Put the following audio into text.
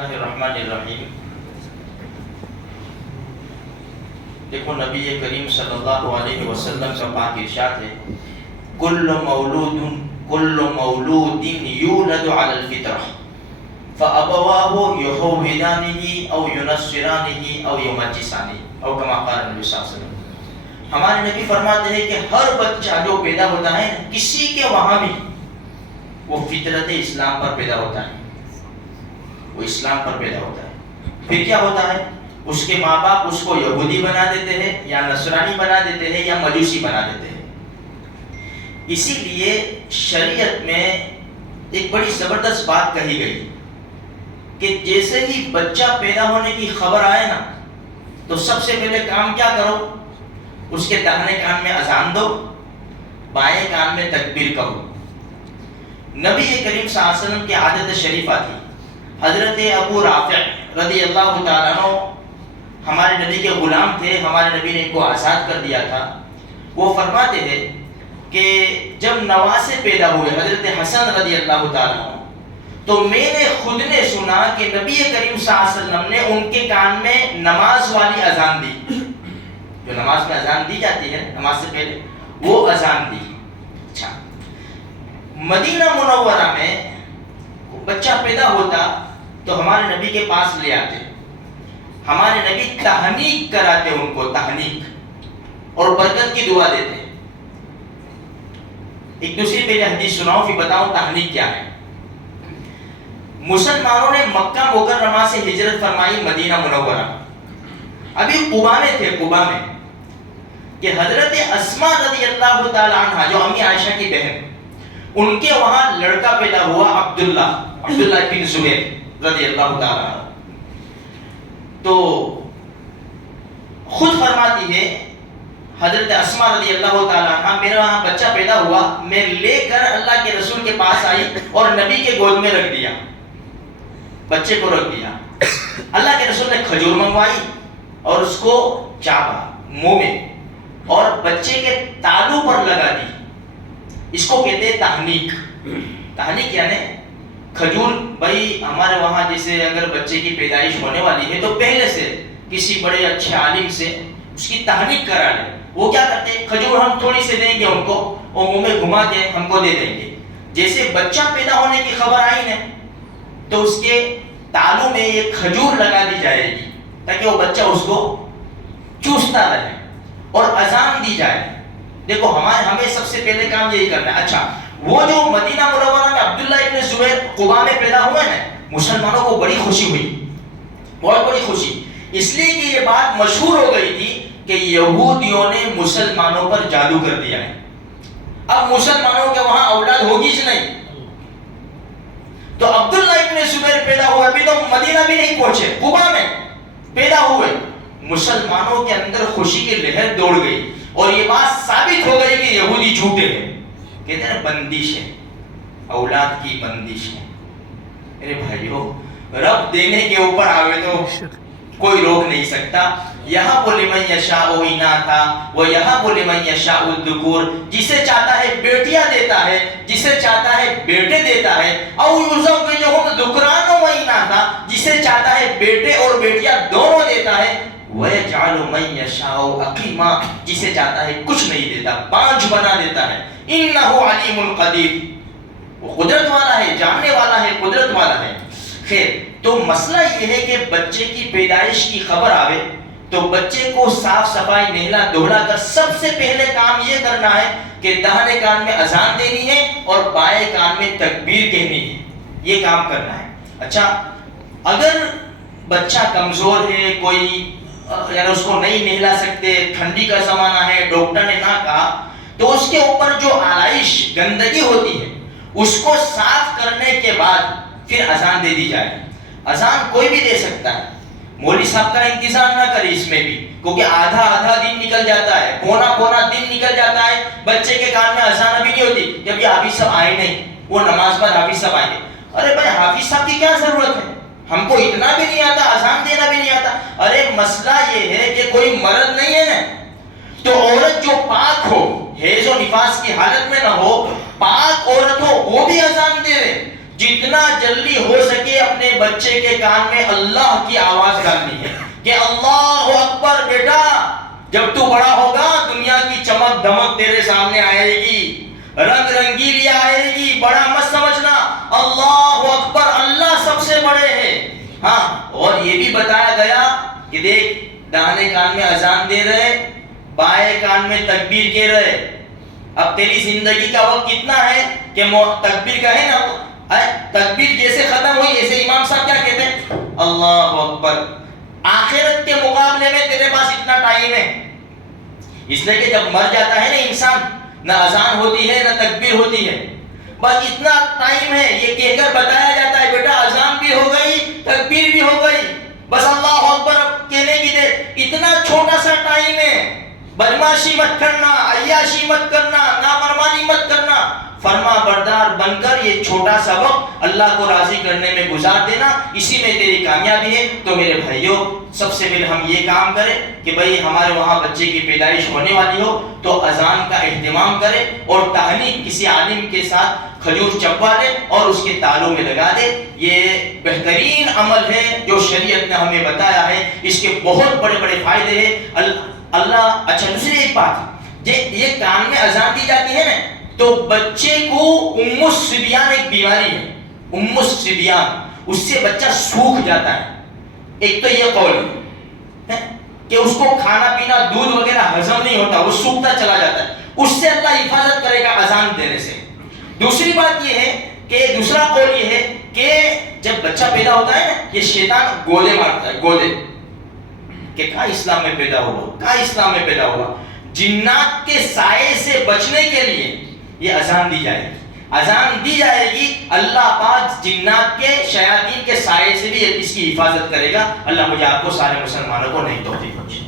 اللہ الرحمن الرحیم. دیکھو نبی کریم صلی اللہ علیہ وسلم کا پاک ارشاد ہے کل مولود یولد علی الفطرہ فابواہ یحودانہ او ینصرانہ او یمجسانہ او کما قال نبی صلی اللہ علیہ وسلم. ہمارے نبی فرماتے ہیں کہ ہر بچہ جو پیدا ہوتا ہے کسی کے وہاں بھی وہ فطرت اسلام پر پیدا ہوتا ہے, وہ اسلام پر پیدا ہوتا ہے. پھر کیا ہوتا ہے, اس کے ماں باپ اس کو یہودی بنا دیتے ہیں یا نصرانی بنا دیتے ہیں یا مجوسی بنا دیتے ہیں. اسی لیے شریعت میں ایک بڑی زبردست بات کہی گئی کہ جیسے ہی بچہ پیدا ہونے کی خبر آئے نا تو سب سے پہلے کام کیا کرو, اس کے داہنے کان میں اذان دو, بائیں کان میں تکبیر کہو. نبی کریم صلی اللہ علیہ وسلم کی عادت شریفہ تھی. حضرت ابو رافع رضی اللہ تعالیٰ عنہ ہمارے نبی کے غلام تھے, ہمارے نبی نے ان کو آزاد کر دیا تھا. وہ فرماتے ہیں کہ جب نواسے پیدا ہوئے حضرت حسن رضی اللہ تعالیٰ عنہ تو میں نے خود نے سنا کہ نبی کریم صلی اللہ علیہ وسلم نے ان کے کان میں نماز والی اذان دی, جو نماز میں اذان دی جاتی ہے نماز سے پہلے, وہ اذان دی. اچھا, مدینہ منورہ میں بچہ پیدا ہوتا تو ہمارے نبی کے پاس لے آتے, ہمارے نبی تہنیک کراتے ان کو, تہنیک اور برکت کی دعا دیتے. ایک دوسری پہلے حدیث سناؤ پھر بتاؤں تہنیک کیا ہے. مسلمانوں نے مکہ مکرمہ سے ہجرت فرمائی مدینہ منورہ, ابھی قباء میں تھے, قباء میں کہ حضرت اسماء رضی اللہ تعالی عنہ جو امی عائشہ کی بہن, ان کے وہاں لڑکا پیدا ہوا عبداللہ بن زبیر رضی اللہ تعالی عنہ. تو خود فرماتی ہے حضرت اسماء رضی اللہ تعالی عنہ میرے وہاں بچہ پیدا ہوا, میں لے کر اللہ کے رسول کے پاس آئی اور نبی کے گود میں رکھ دیا, بچے کو رکھ دیا. اللہ کے رسول نے کھجور منگوائی اور اس کو چاپا منہ میں اور بچے کے تالو پر لگا دی. اس کو کہتے ہیں تہنیک. تہنیک یعنی کھجور. بھائی ہمارے وہاں جیسے اگر بچے کی پیدائش ہونے والی ہے تو پہلے سے کسی بڑے اچھے عالم سے اس کی تہنیک کرا لے. وہ کیا کرتے ہیں, کھجور ہم تھوڑی سے دیں گے ان کو اور منہ میں گھما کے ہم کو دے دیں گے. جیسے بچہ پیدا ہونے کی خبر آئی نا تو اس کے تالو میں ایک کھجور لگا دی جائے گی تاکہ وہ بچہ اس کو چوستا رہے اور اذان دی جائے. دیکھو ہمیں سب سے پہلے کام یہی کرنا ہے. اچھا, وہ جو مدینہ منورہ میں عبداللہ ابن زبیر قباء میں پیدا ہوا ہے نا, مسلمانوں کو بڑی خوشی ہوئی, بہت بڑی خوشی, اس لیے کہ یہ بات مشہور ہو گئی تھی کہ یہودیوں نے مسلمانوں پر جادو کر دیا ہے. اب مسلمانوں کے وہاں اولاد ہوگی ہی نہیں. تو عبداللہ ابن زبیر پیدا ہوئے, ابھی تو مدینہ بھی نہیں پہنچے, قباء میں پیدا ہوئے. مسلمانوں کے اندر خوشی کی لہر دوڑ گئی اور یہ بات ثابت ہو گئی کہ یہودی جھوٹے ہیں. کہتے ہیں بندش ہے, اولاد کی بندش ہے. میرے بھائیو, رب دینے کے اوپر آوے تو کوئی روک نہیں سکتا. یہاں بولے من یشاء اناثا و یہاں بولے من یشاء الذکور, جسے چاہتا ہے بیٹیاں دیتا ہے, جسے چاہتا ہے بیٹے دیتا ہے. او یزوجہم ذکرانا و اناثا, جسے چاہتا ہے بیٹے اور بیٹیاں دونوں دیتا ہے. وَيَجْعَلُ مَن يَشَاءُ عَقِيمًا, جسے چاہتا ہے کچھ نہیں دیتا, بانجھ بنا دیتا ہے. إِنَّهُ عَلِيمٌ قَدِيرٌ, وہ قدرت والا ہے, جاننے والا ہے, قدرت والا ہے. خیر, تو مسئلہ یہ ہے کہ بچے کی پیدائش کی خبر آوے تو بچے کو صاف صفائی نہلا دھولا کر سب سے پہلے کام یہ کرنا ہے کہ داہنے کان میں اذان دینی ہے اور بائیں کان میں تکبیر کہنی ہے. یہ کام کرنا ہے. اچھا, اگر بچہ کمزور ہے, کوئی یعنی اس کو نہیں نہلا سکتے, ٹھنڈی کا زمانہ ہے, ڈاکٹر نے نہ کہا, تو اس کے اوپر جو آلائش گندگی ہوتی ہے اس کو صاف کرنے کے بعد پھر اذان دے دی جائے. اذان کوئی بھی دے سکتا ہے, مولوی صاحب کا انتظار نہ کرے اس میں بھی, کیونکہ آدھا دن نکل جاتا ہے, پونا دن نکل جاتا ہے, بچے کے کان میں اذان ابھی نہیں ہوتی. جب یہ حافظ صاحب آئے نہیں, وہ نماز پر حافظ صاحب آئیں گے. ارے بھائی حافظ صاحب کی کیا ضرورت ہے, ہم کو اتنا بھی نہیں آتا, اذان دینا بھی نہیں آتا. ارے مسئلہ یہ ہے کہ کوئی مرض نہیں ہے نا, تو عورت جو پاک ہو, حیض و نفاس کی حالت میں نہ ہو, پاک عورت ہو, وہ بھی اذان دے رہے. جتنا جلدی ہو سکے اپنے بچے کے کان میں اللہ کی آواز ڈالنی ہے کہ اللہ اکبر بیٹا، جب تو بڑا ہوگا دنیا کی چمک دمک تیرے سامنے آئے گی، رنگ رنگیلی آئے گی، بڑا مت سمجھنا، اللہ اکبر، اللہ سب سے بڑے ہیں۔ ہاں، اور یہ بھی بتایا گیا کہ دیکھ داہنے کان میں اذان دے رہے، بائیں کان میں تکبیر کہہ رہے۔ اب تیری زندگی کا وقت کتنا ہے کہ تکبیر کہے نا، تکبیر جیسے ختم ہوئی ایسے امام صاحب کیا کہتے ہیں؟ اللہ اکبر۔ آخرت کے مقابلے میں تیرے پاس اتنا ٹائم ہے، اس لیے کہ جب مر جاتا ہے نا انسان، نہ اذان ہوتی ہے نہ تکبیر ہوتی ہے، بس اتنا ٹائم ہے، یہ کہہ کر بتایا جاتا ہے بیٹا اذان بھی ہو گئی تکبیر بھی ہو گئی، بس اللہ اکبر کہنے کی دیر، اتنا چھوٹا سا ٹائم ہے، بدماشی مت کرنا، عیاشی مت کرنا، نافرمانی مت کرنا، فرما بردار بن کر یہ چھوٹا سا وقت اللہ کو راضی کرنے میں گزار دینا، اسی میں تیری کامیابی ہے۔ تو میرے بھائیوں، سب سے پہلے ہم یہ کام کریں کہ بھئی ہمارے وہاں بچے کی پیدائش ہونے والی ہو تو اذان کا اہتمام کریں، اور تہنیک کسی عالم کے ساتھ کھجور چپا لے اور اس کے تالوں میں لگا دے۔ یہ بہترین عمل ہے جو شریعت نے ہمیں بتایا ہے، اس کے بہت بڑے بڑے فائدے ہیں۔ اللہ اچھا، دوسری ایک بات، یہ کان میں اذان دی جاتی ہے نا، تو بچے کو ام الصبیان ایک بیماری ہے، ام الصبیان، اس سے بچہ سوکھ جاتا ہے۔ ایک تو یہ قول ہے کہ اس کو کھانا پینا دودھ وغیرہ ہضم نہیں ہوتا، وہ سوکھتا چلا جاتا ہے، اس سے اللہ حفاظت کرے گا اذان دینے سے۔ دوسری بات یہ ہے کہ دوسرا قول یہ ہے کہ جب بچہ پیدا ہوتا ہے نا، یہ شیطان گولے مارتا ہے، گولے، کہ کہاں اسلام میں پیدا ہوا، کہاں اسلام میں پیدا ہوا۔ جنات کے سائے سے بچنے کے لیے یہ اذان دی جائے گی، اذان دی جائے گی، اللہ پاک جنات کے شیاطین کے سائے سے بھی اس کی حفاظت کرے گا۔ اللہ مجھے آپ کو سارے مسلمانوں کو نہیں توفیق بخشے۔